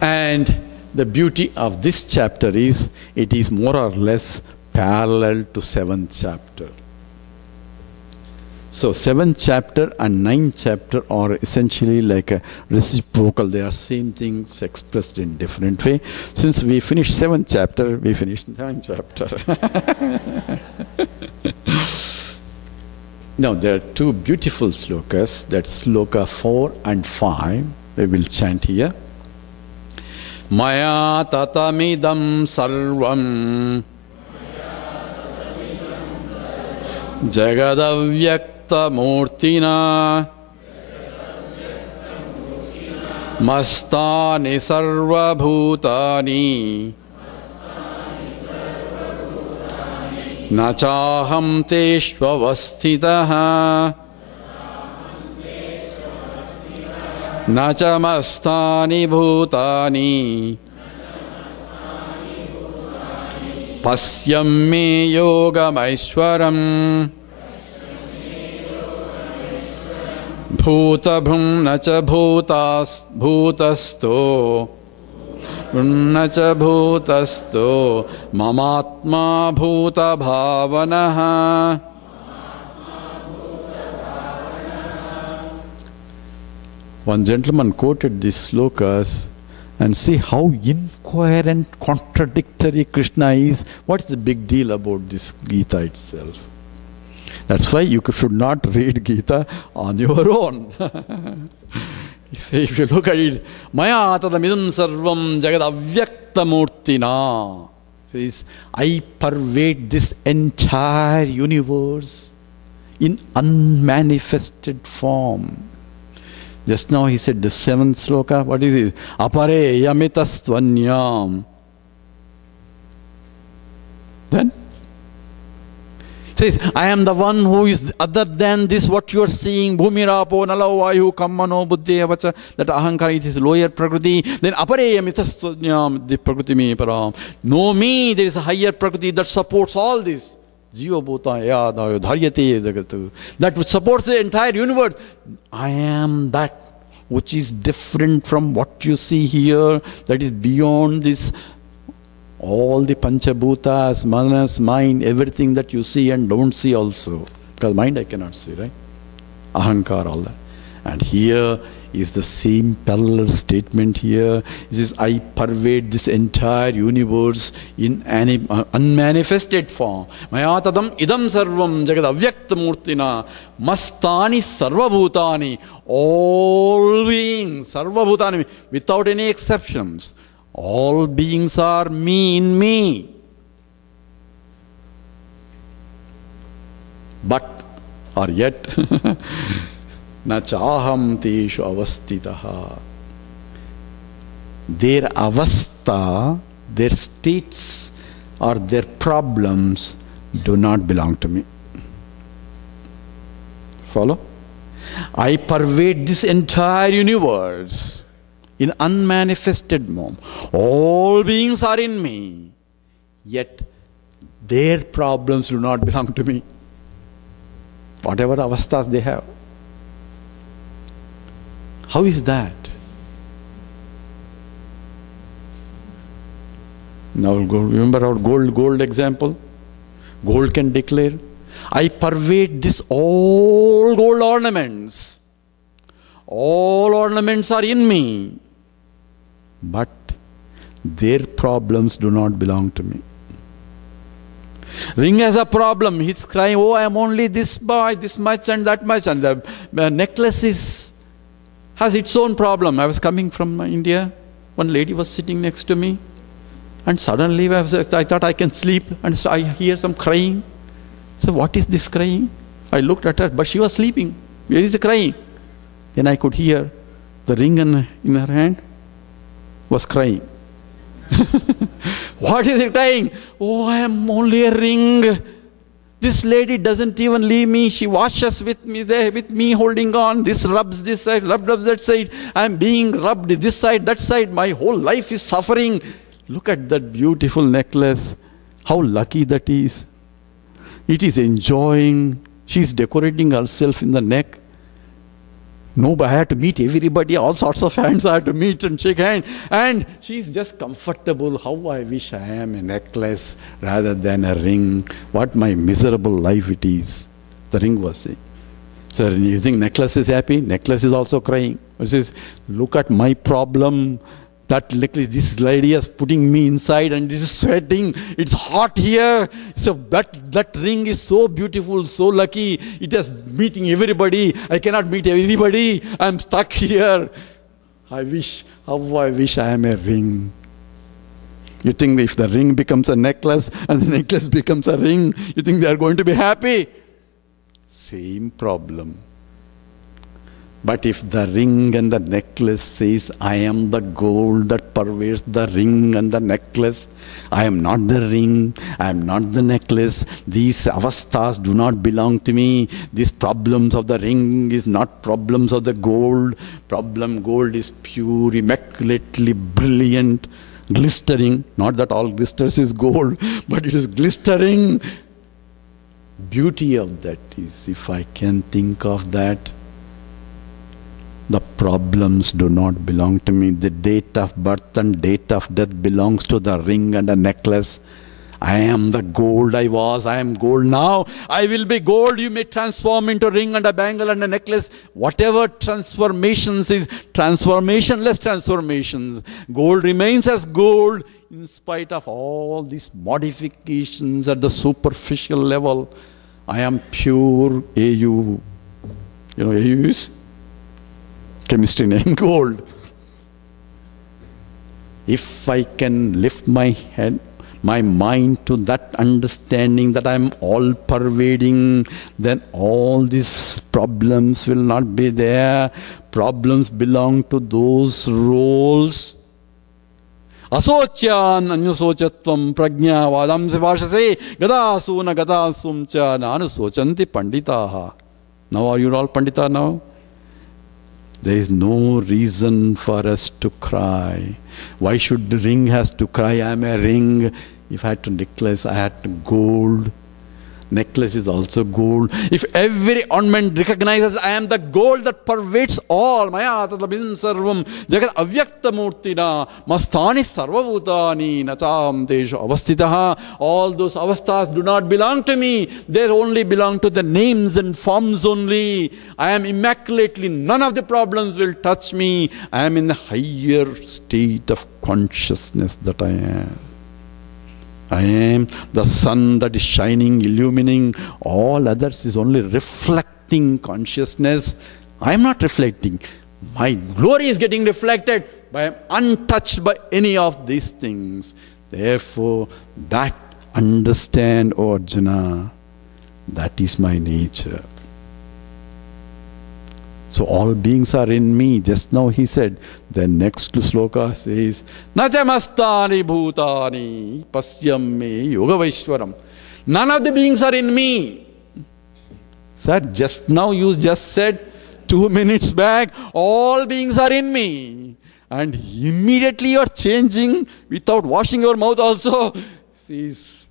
And the beauty of this chapter is it is more or less parallel to 7th chapter. So 7th chapter and 9th chapter are essentially like a reciprocal. They are same things expressed in different way. Since we finished 7th chapter, we finished 9th chapter. Now there are two beautiful slokas. That's sloka 4 and 5. We will chant here. Maya tatamidam sarvam Jagadavyakta murtina Mastani sarva bhutani Nachaham teshvavasthitaha Nachamastani bhutani Pasyam me yogamaishwaram Bhutabhum nacha bhutasto Nacha bhutasto Mamatma bhuta bhavanaha. One gentleman quoted these slokas and see how incoherent, contradictory Krishna is. What's the big deal about this Gita itself? That's why you should not read Gita on your own. If you look at it, Maya tadamidam sarvam jagad avyakta murtina. Says, I pervade this entire universe in unmanifested form. Just now he said the 7th sloka. What is it? Apare yamitastvanyam. Then says, I am the one who is other than this, what you are seeing. Bhumirapo nalavayu kammano buddhi avacha. That ahankara is lower prakriti. Then apare yamitastvanyam the prakriti me param. Know me, there is a higher prakriti that supports all this. Jiva bhuta yada dharyate jagatu. That which supports the entire universe. I am that which is different from what you see here. That is beyond this. All the panchabhutas, manas, mind, everything that you see and don't see also. Because mind I cannot see, right? Ahankar, all that. And here is the same parallel statement here. It says, I pervade this entire universe in an unmanifested form. Maya tadam idam sarvam jagad avyakta murtina mastani sarvabhutani. All beings, sarvabhutani, without any exceptions. All beings are me in me. But, or yet, na chaham teshu avastitaha. Their avastha, their states or their problems do not belong to me. Follow? I pervade this entire universe in unmanifested form. All beings are in me, yet their problems do not belong to me. Whatever avasthas they have. How is that? Now remember our gold example? Gold can declare, I pervade this all gold ornaments. All ornaments are in me. But their problems do not belong to me. Ring has a problem. He's crying, oh, I am only this much and that much. And the necklace has its own problem. I was coming from India. One lady was sitting next to me. And suddenly I thought I can sleep. And so I hear some crying. So what is this crying? I looked at her, but she was sleeping. Where is the crying? Then I could hear the ring in her hand was crying. What is it crying? Oh, I am only a ring. This lady doesn't even leave me. She washes with me there, with me holding on. This rubs this side, rubs that side. I am being rubbed this side, that side. My whole life is suffering. Look at that beautiful necklace. How lucky that is. It is enjoying. She is decorating herself in the neck. No, but I had to meet everybody, all sorts of hands I had to meet and shake hands. And she's just comfortable. How I wish I am a necklace rather than a ring. What my miserable life it is. The ring was saying. So you think necklace is happy? Necklace is also crying. It says, look at my problem. That necklace, this lady is putting me inside and it is sweating. It's hot here. So that ring is so beautiful, so lucky. It is meeting everybody. I cannot meet everybody. I'm stuck here. How I wish I am a ring. You think if the ring becomes a necklace and the necklace becomes a ring, you think they are going to be happy? Same problem. But if the ring and the necklace says, I am the gold that pervades the ring and the necklace, I am not the ring, I am not the necklace, these avasthas do not belong to me, these problems of the ring is not problems of the gold, gold is pure, immaculately brilliant, glistering, not that all glisters is gold, but it is glistering. Beauty of that is, if I can think of that, the problems do not belong to me. The date of birth and date of death belongs to the ring and the necklace. I am the gold I was. I am gold now. I will be gold. You may transform into a ring and a bangle and a necklace. Whatever transformations is, transformationless transformations. Gold remains as gold in spite of all these modifications at the superficial level. I am pure AU. You know, AU is chemistry name, gold. If I can lift my head, my mind to that understanding that I am all pervading, then all these problems will not be there. Problems belong to those roles. Asocyan anyasochatvam prajna vadam sivashase gadasuna gadasumcha nanusochanti panditaha. Now are you all pandita now? There is no reason for us to cry. Why should the ring has to cry? I am a ring. If I had to necklace, I had to gold. Necklace is also gold. If every ornament recognizes I am the gold that pervades all, maya tatabin sarvam jagat avyakta murtina mastani sarvabhutani nacham teshu avastitaha. All those avasthas do not belong to me. They only belong to the names and forms only. I am immaculately, none of the problems will touch me. I am in the higher state of consciousness that I am. I am the sun that is shining, illumining. All others is only reflecting consciousness. I am not reflecting. My glory is getting reflected, but I am untouched by any of these things. Therefore, that understand, O Arjuna, that is my nature. So all beings are in me. Just now he said. The next sloka says, Nachamastani bhutani pasyam me yogavaishwaram. None of the beings are in me. Sir, just now you just said 2 minutes back, all beings are in me. And immediately you are changing without washing your mouth also. Says,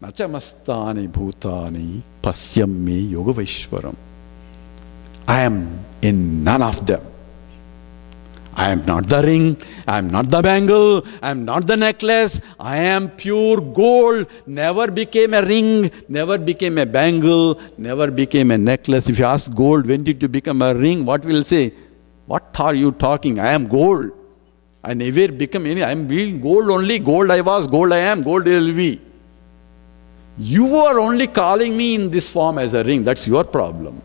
Nachamastani bhutani pasyam me yogavaishwaram. I am in none of them. I am not the ring, I am not the bangle, I am not the necklace, I am pure gold, never became a ring, never became a bangle, never became a necklace. If you ask gold, when did you become a ring? What will say? What are you talking? I am gold. I never become any, I am being gold only, gold I was, gold I am, gold I will be. You are only calling me in this form as a ring, that's your problem.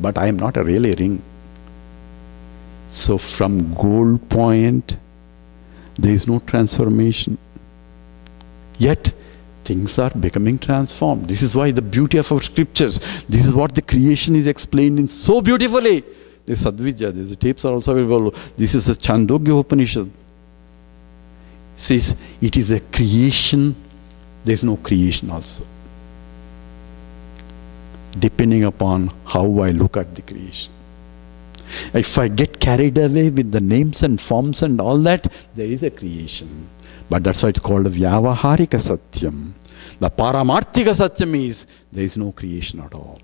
But I am not a really ring. So from gold point, there is no transformation. Yet, things are becoming transformed. This is why the beauty of our scriptures, this is what the creation is explained in so beautifully. This Sadvijaya, the tapes are also available. This is a Chandogya Upanishad. It says, it is a creation, there is no creation also. Depending upon how I look at the creation. If I get carried away with the names and forms and all that, there is a creation. But that's why it's called a Vyavaharika Satyam. The Paramarthika Satyam is, there is no creation at all.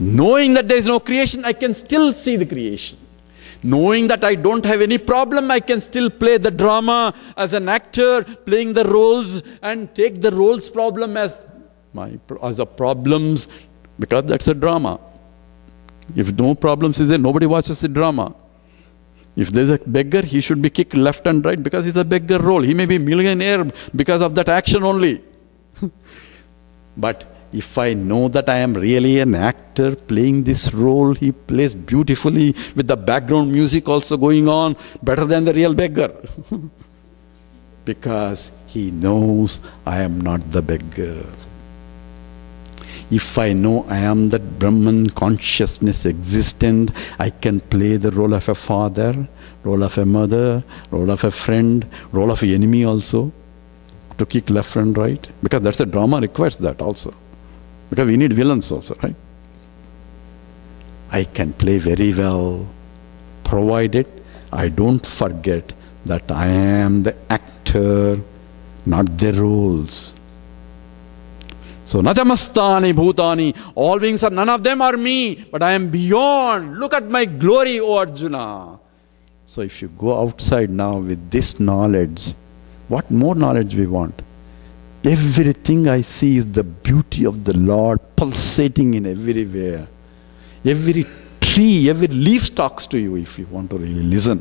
Knowing that there is no creation, I can still see the creation. Knowing that I don't have any problem, I can still play the drama as an actor, playing the roles, and take the roles problem as a problems, because that's a drama. If no problems is there, nobody watches the drama. If there's a beggar, he should be kicked left and right because it's a beggar role. He may be millionaire because of that action only. But if I know that I am really an actor playing this role, he plays beautifully with the background music also going on, better than the real beggar. Because he knows I am not the beggar. If I know I am that Brahman consciousness existent, I can play the role of a father, role of a mother, role of a friend, role of an enemy also, to kick left and right. Because that's the drama requires that also. Because we need villains also, right? I can play very well, provided I don't forget that I am the actor, not the roles. So, Najamastani bhutani, all beings are, none of them are me, but I am beyond. Look at my glory, O Arjuna. So, if you go outside now with this knowledge, what more knowledge we want? Everything I see is the beauty of the Lord pulsating in everywhere. Every tree, every leaf talks to you if you want to really listen.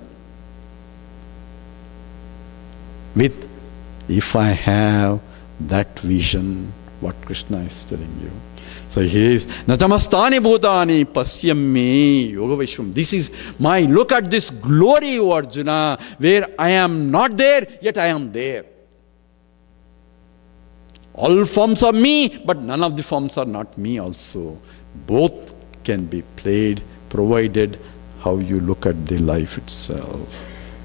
If I have that vision, what Krishna is telling you. So he is, Natamastani bhutani pasyame yoga vishwam. This is my, look at this glory, O Arjuna, where I am not there, yet I am there. All forms are me, but none of the forms are not me also. Both can be played, provided how you look at the life itself.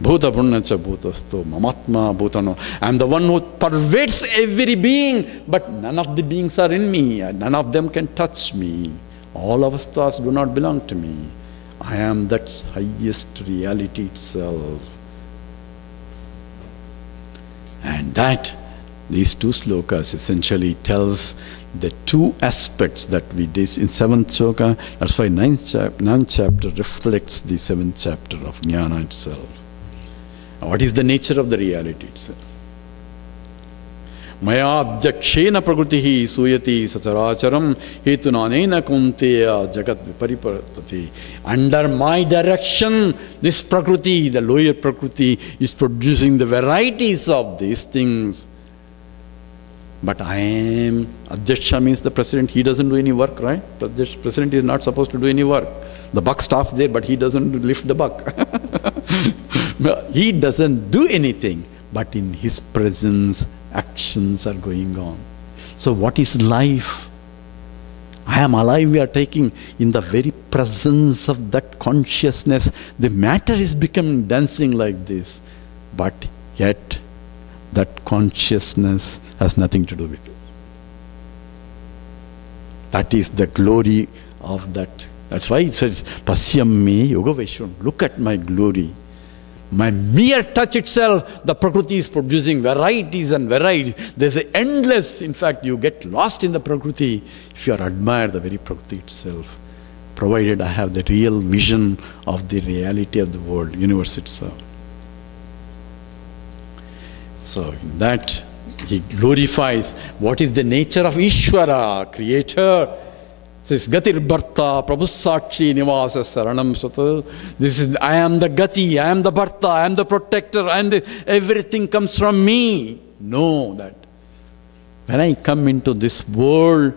Bhuta punnacha bhutasto mamatma bhutano. I am the one who pervades every being, but none of the beings are in me. None of them can touch me. All avasthas do not belong to me. I am that highest reality itself. And that, these two slokas essentially tells the two aspects that we did in 7th sloka. That's why 9th chapter reflects the 7th chapter of Jnana itself. What is the nature of the reality itself? Maya abjakshena prakritihi suyati sacharacharam hetunanena kunteya jagat vipariparatati. Under my direction, this prakriti, the lower prakriti, is producing the varieties of these things. But I am, Adhyaksha means the president, he doesn't do any work, right? The president is not supposed to do any work. The buck staff there, but he doesn't lift the buck. He doesn't do anything, but in his presence, actions are going on. So what is life? I am alive, we are taking in the very presence of that consciousness. The matter is becoming dancing like this, but yet that consciousness has nothing to do with it. That is the glory of that. That's why it says, Pasyam me yoga vaishwan. Look at my glory. My mere touch itself, the Prakriti is producing varieties and varieties. There's an endless, in fact, you get lost in the Prakriti if you admire the very Prakriti itself. Provided I have the real vision of the reality of the world, universe itself. So in that, he glorifies what is the nature of Ishvara, creator. Says Gatir Bharta, Prabhusakshi Nivasa Saranam Sata. This is, I am the Gati, I am the Bharta, I am the protector, and everything comes from me. Know that. When I come into this world,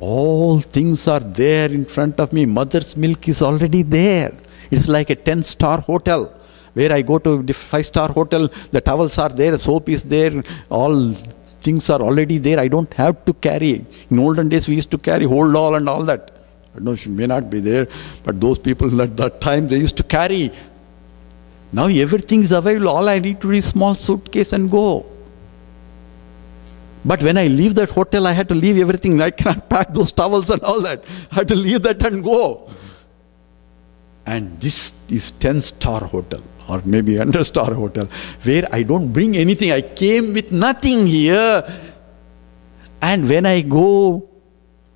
all things are there in front of me. Mother's milk is already there. It's like a 10-star hotel. Where I go to a 5-star hotel, the towels are there, soap is there, all things are already there. I don't have to carry. In olden days, we used to carry hold all and all that. I know she may not be there, but those people at that time, they used to carry. Now everything is available. All I need to do is small suitcase and go. But when I leave that hotel, I had to leave everything. I cannot pack those towels and all that. I had to leave that and go. And this is 10-star hotel, or maybe 100-star hotel, where I don't bring anything. I came with nothing here. And when I go,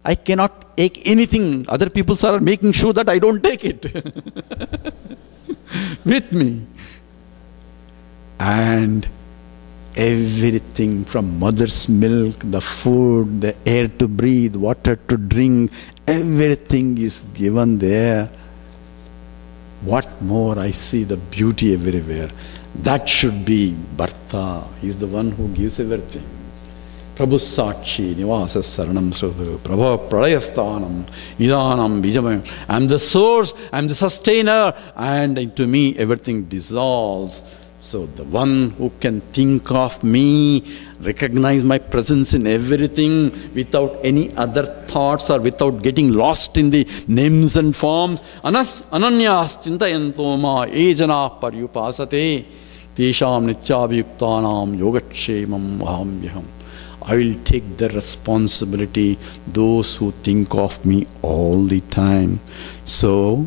I cannot take anything. Other people are making sure that I don't take it with me. And everything from mother's milk, the food, the air to breathe, water to drink, everything is given there. What more? I see the beauty everywhere. That should be Bharta. He's the one who gives everything. Prabhu Sakshi, Nivasa Saranam Srudu, Prabhu Pralayasthanam, Nidanam Bijamayam. I'm the source, I'm the sustainer, and into me everything dissolves. So the one who can think of me, recognize my presence in everything without any other thoughts or without getting lost in the names and forms. Ananyas chintayanto ma ejana paryupasate tesham nityabhyuktanam yogatshemam ahamyaham. I will take the responsibility, those who think of me all the time. So,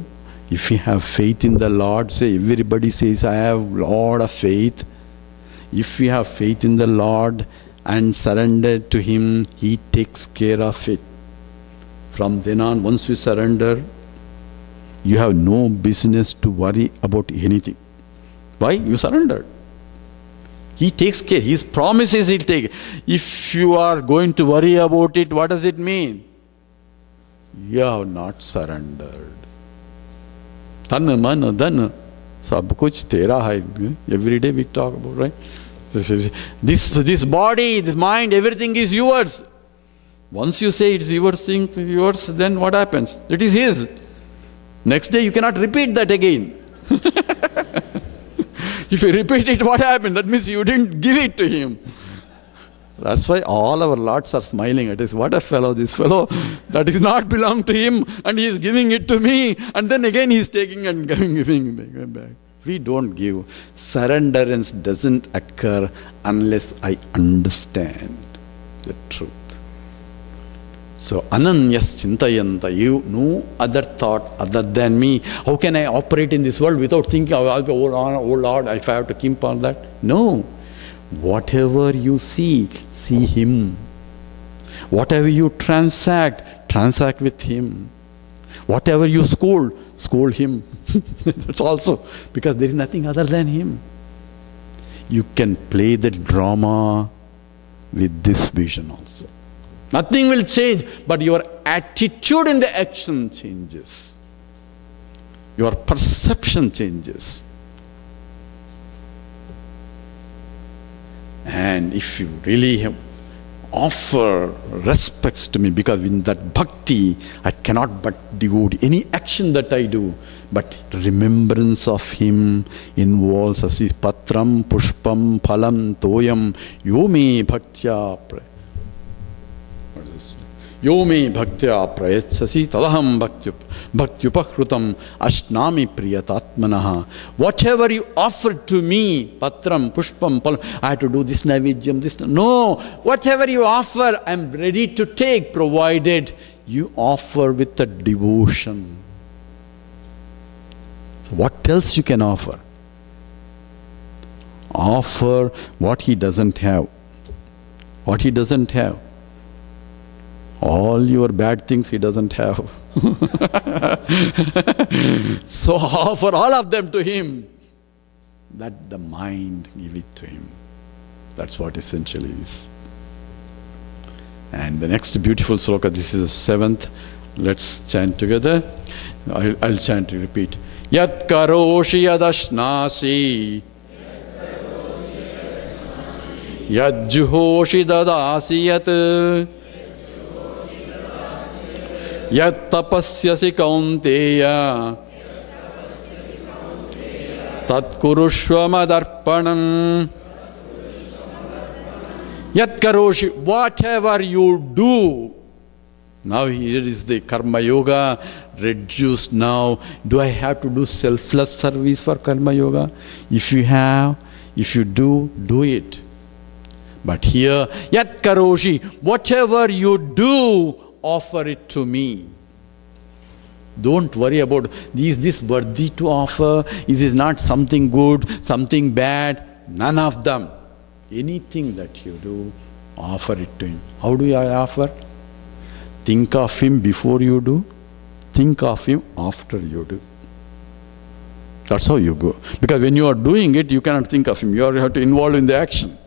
if you have faith in the Lord, say, everybody says, I have a lot of faith. If we have faith in the Lord and surrender to Him, He takes care of it. From then on, once you surrender, you have no business to worry about anything. Why? You surrendered. He takes care. His promises He'll take. If you are going to worry about it, what does it mean? You have not surrendered. Tan man dhan, sab kuch tera hai. Every day we talk about, right? This body, this mind, everything is yours. Once you say it's yours, then what happens? It is His. Next day you cannot repeat that again. If you repeat it, what happened? That means you didn't give it to Him. That's why all our lords are smiling at us. What a fellow, this fellow, that does not belong to him, and he is giving it to me, and then again he is taking and giving back. We don't give. Surrenderance doesn't occur unless I understand the truth. So, ananyas chintayanta, you, no other thought other than me. How can I operate in this world without thinking, oh Lord, if I have to keep on that? No. Whatever you see, see Him. Whatever you transact with Him. Whatever you scold Him. That's also because there is nothing other than Him. You can play the drama with this vision also. Nothing will change, but your attitude in the action changes. Your perception changes. And if you really offer respects to me, because in that bhakti, I cannot but devote any action that I do, but remembrance of Him involves asi patram, pushpam, phalam, toyam, yomi bhaktya. What is this? Yomi bhaktya prayachasi tadaham bhaktyupakrutam ashnami priyatatmanaha. Whatever you offer to me, patram, pushpam, palam, I have to do this naivedyam, this. No, whatever you offer, I am ready to take, provided you offer with a devotion. So what else you can offer? Offer what He doesn't have. What He doesn't have. All your bad things He doesn't have. So offer all of them to Him. Let the mind give it to Him. That's what essentially is. And the next beautiful sloka, this is the seventh. Let's chant together. I'll chant and repeat. Yat karoshi yadashnasi yad juhoshi dadasi yat yat tapasyasi kaunteya tat kurushva madarpanam. Yat karoshi, whatever you do. Now here is the karma yoga reduced now. Do I have to do selfless service for karma yoga? If you do, do it. But here, yat karoshi, whatever you do, offer it to me. Don't worry about, is this worthy to offer? Is this not something good, something bad? None of them. Anything that you do, offer it to Him. How do I offer? think of him before you do, think of him after you do. That's how you go. Because when you are doing it, you cannot think of him. You have to involve in the action.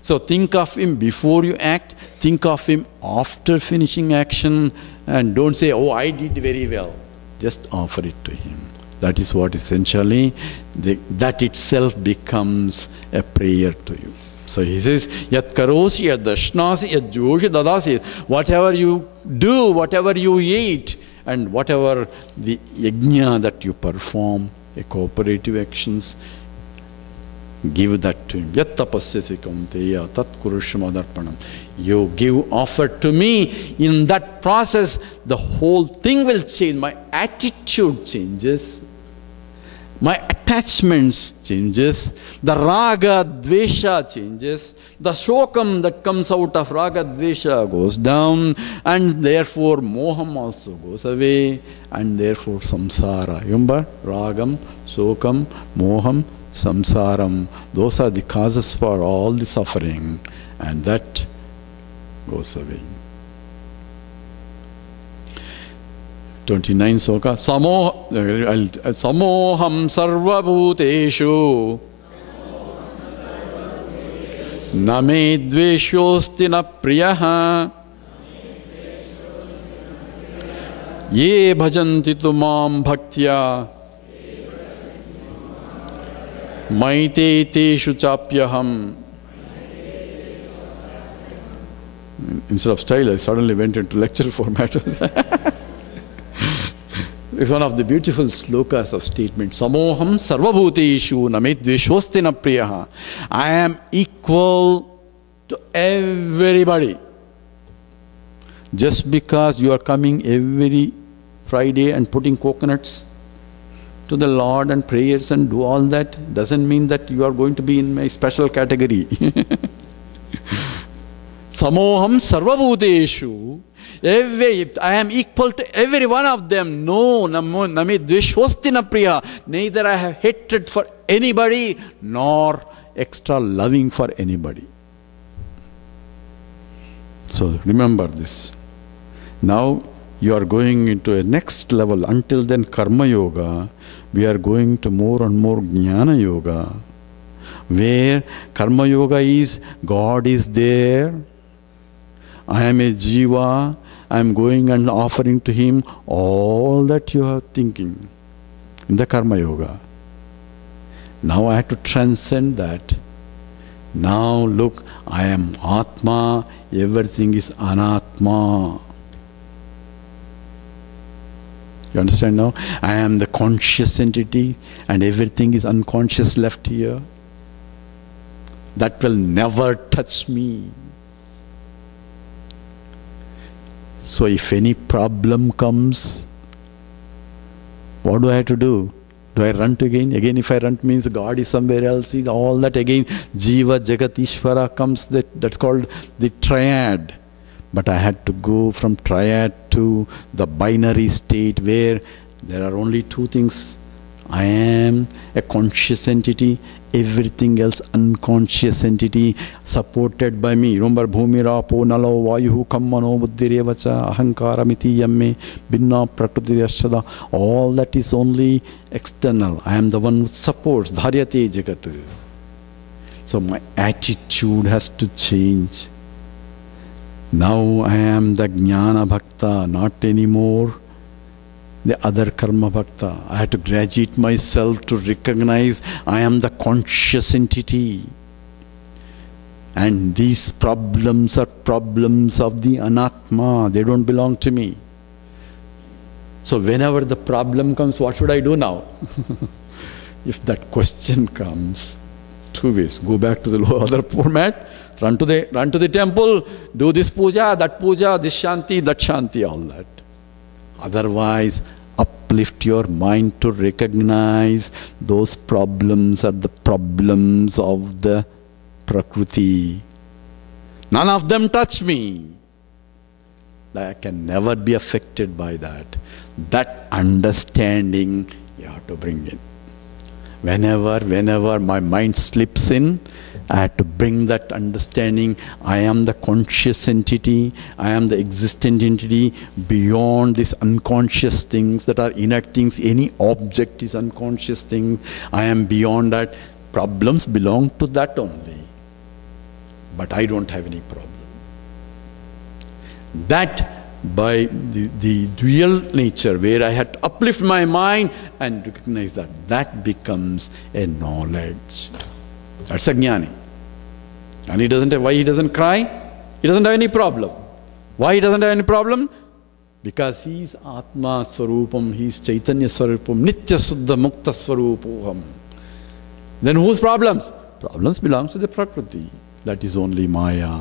So think of him before you act, think of him after finishing action, and don't say, oh, I did very well. Just offer it to him. That is what essentially, that itself becomes a prayer to you. So he says, Yat karosi, yat dashnasi, yat joshi dadasi. Whatever you do, whatever you eat, and whatever the yajna that you perform, a cooperative actions, give that to him. Yat tapasyasi kaunteya tat kurushmadarpanam. You give, offer to me. In that process, the whole thing will change. My attitude changes. My attachments changes. The raga, dvesha changes. The shokam that comes out of raga, dvesha goes down. And therefore, moham also goes away. And therefore, samsara. Remember? Ragam, shokam, moham, samsaram. Those are the causes for all the suffering. And that goes away. 29 sloka. Samoham sarva bhuteshu name dveshosti na priyaha ye bhajanti tu mam bhaktya maite teshu chapyaham. Instead of style, I suddenly went into lecture format. It's one of the beautiful slokas of statement. Samoham sarvabhuteshu name dveshosti na priyaha. I am equal to everybody. Just because you are coming every Friday and putting coconuts to the Lord and prayers and do all that, doesn't mean that you are going to be in my special category. Samoham sarvabhuteshu. I am equal to every one of them. No, name dveshosti na priya. Neither I have hatred for anybody, nor extra loving for anybody. So remember this. Now you are going into a next level. Until then, karma yoga. We are going to more and more jnana yoga, where karma yoga is God is there. I am a jiva. I am going and offering to him all that you are thinking in the karma yoga. Now I have to transcend that. Now look, I am Atma, everything is Anatma. You understand now? I am the conscious entity and everything is unconscious left here. That will never touch me. So if any problem comes, what do I have to do? Do I run to again? Again, if I run, means God is somewhere else. All that again, Jiva, Jagat, Ishvara comes. That's called the triad. But I had to go from triad to the binary state where there are only two things. I am a conscious entity, everything else unconscious entity supported by me. Remember, Bhumi Rapo Nalo Vayuhu Kammano Buddhirevacha Ahankaramiti Yamme Binna Prakriti Yashada. All that is only external. I am the one who supports Dharyate Jagat. So my attitude has to change. Now I am the Jnana Bhakta, not anymore the other Karma Bhakta. I have to graduate myself to recognize I am the conscious entity. And these problems are problems of the Anatma. They don't belong to me. So whenever the problem comes, what should I do now? If that question comes, two ways. Go back to the other format. Run to the temple, do this puja, this shanti, that shanti, all that. Otherwise, uplift your mind to recognize those problems are the problems of the Prakriti. None of them touch me. I can never be affected by that. That understanding you have to bring in. Whenever my mind slips in, I have to bring that understanding. I am the conscious entity. I am the existent entity beyond these unconscious things that are inert things. Any object is unconscious thing. I am beyond that. Problems belong to that only. But I don't have any problem. That by the real nature, where I had to uplift my mind and recognize that, that becomes a knowledge. That's a jnani. And he doesn't have, why he doesn't cry? He doesn't have any problem. Why he doesn't have any problem? Because he is Atma Swarupam, he is Chaitanya Swarupam, Nitya Suddha Mukta Swarupam. Then whose problems? Problems belong to the Prakriti. That is only Maya.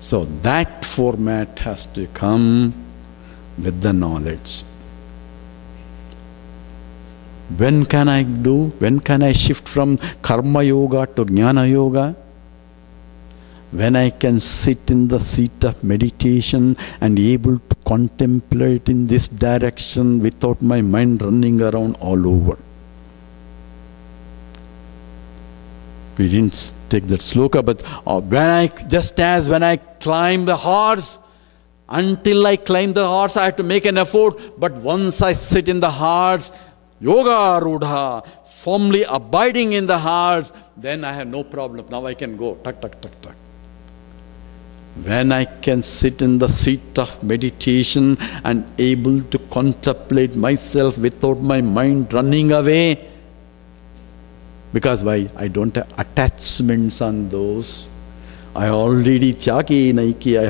So that format has to come with the knowledge. When can I do? When can I shift from Karma Yoga to Jnana Yoga? When I can sit in the seat of meditation and able to contemplate in this direction without my mind running around all over. We didn't take that sloka, but when I climb the horse, until I climb the horse, I have to make an effort. But once I sit in the horse, yoga rudha, firmly abiding in the horse, then I have no problem. Now I can go. Tuck, tuck, tuck, tuck. When I can sit in the seat of meditation and able to contemplate myself without my mind running away, because why? I don't have attachments on those. I already tyagi naiki, I have